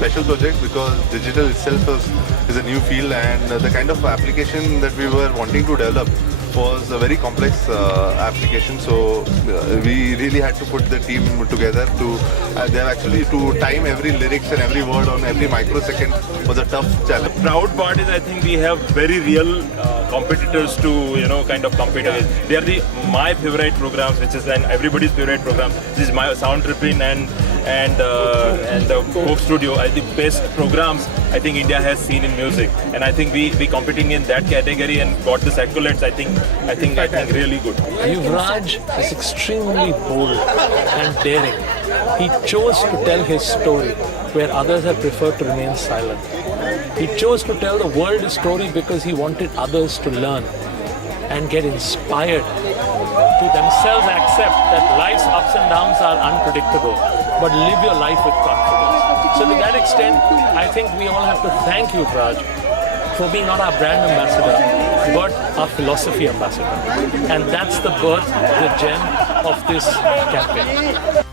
special project because digital itself is a new field, and the kind of application that we were wanting to develop was a very complex application. So we really had to put the team together to they have actually to time every lyrics and every word on every microsecond was a tough challenge. Proud part is I think we have very real competitors to kind of compete with. They are my favorite programs, which is then everybody's favorite program. This is my Sound Tripping and the Coke Studio are the best programs I think India has seen in music, and I think we competing in that category and got this accolades. I think really good. Yuvraj is extremely bold and daring. He chose to tell his story where others have preferred to remain silent. He chose to tell the world his story because he wanted others to learn and get inspired to themselves accept that life's ups and downs are unpredictable, but live your life with confidence. So to that extent, I think we all have to thank you, Raj, for being not our brand ambassador, but our philosophy ambassador. And that's the birth, the gem of this campaign.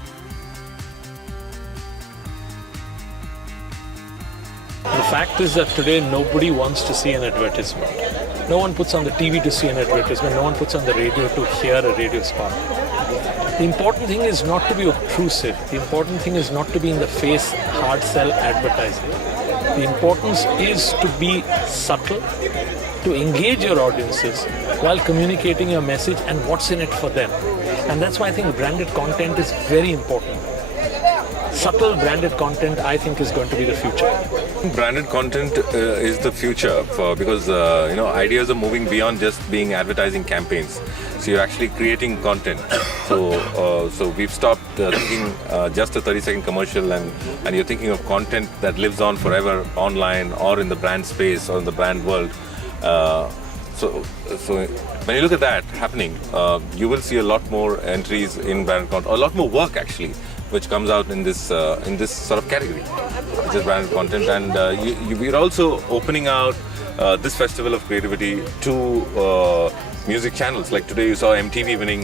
The fact is that today nobody wants to see an advertisement. No one puts on the TV to see an advertisement. No one puts on the radio to hear a radio spot. The important thing is not to be obtrusive. The important thing is not to be in the face, hard sell advertising. The importance is to be subtle, to engage your audiences while communicating your message and what's in it for them. And that's why I think branded content is very important. Subtle branded content, I think, is going to be the future. Branded content is the future because ideas are moving beyond just being advertising campaigns. So you're actually creating content. So we've stopped thinking just a 30-second commercial, and you're thinking of content that lives on forever online or in the brand space or in the brand world. So when you look at that happening, you will see a lot more entries in branded content, a lot more work actually, which comes out in this sort of category, which is branded content. And we're also opening out this festival of creativity to music channels. Like today you saw MTV winning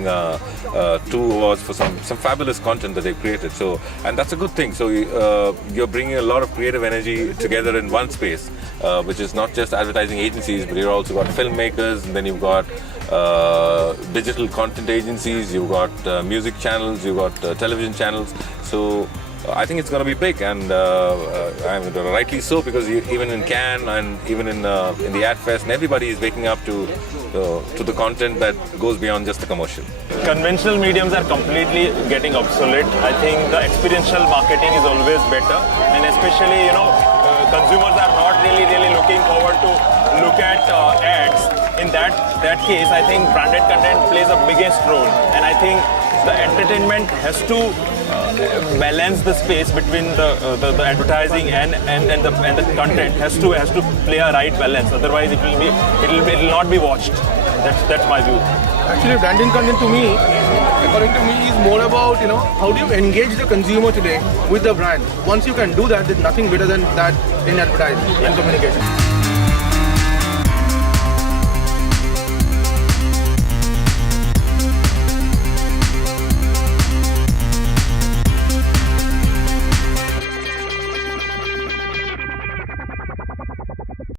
2 awards for some fabulous content that they created. So, and that's a good thing. So you're bringing a lot of creative energy together in one space, which is not just advertising agencies, but you've also got filmmakers, and then you've got digital content agencies, you've got music channels, you've got television channels. So I think it's going to be big, and rightly so, because even in Cannes and even in the Ad Fest, and everybody is waking up to the content that goes beyond just the commercial. Conventional mediums are completely getting obsolete. I think the experiential marketing is always better, and especially consumers are not really looking forward to look at ads. In that case, I think branded content plays a biggest role, and I think the entertainment has to balance the space between the advertising and the content has to play a right balance. Otherwise, it will not be watched. That's my view. Actually, branding content to me, according to me, is more about how do you engage the consumer today with the brand. Once you can do that, there's nothing better than that in advertising and communication.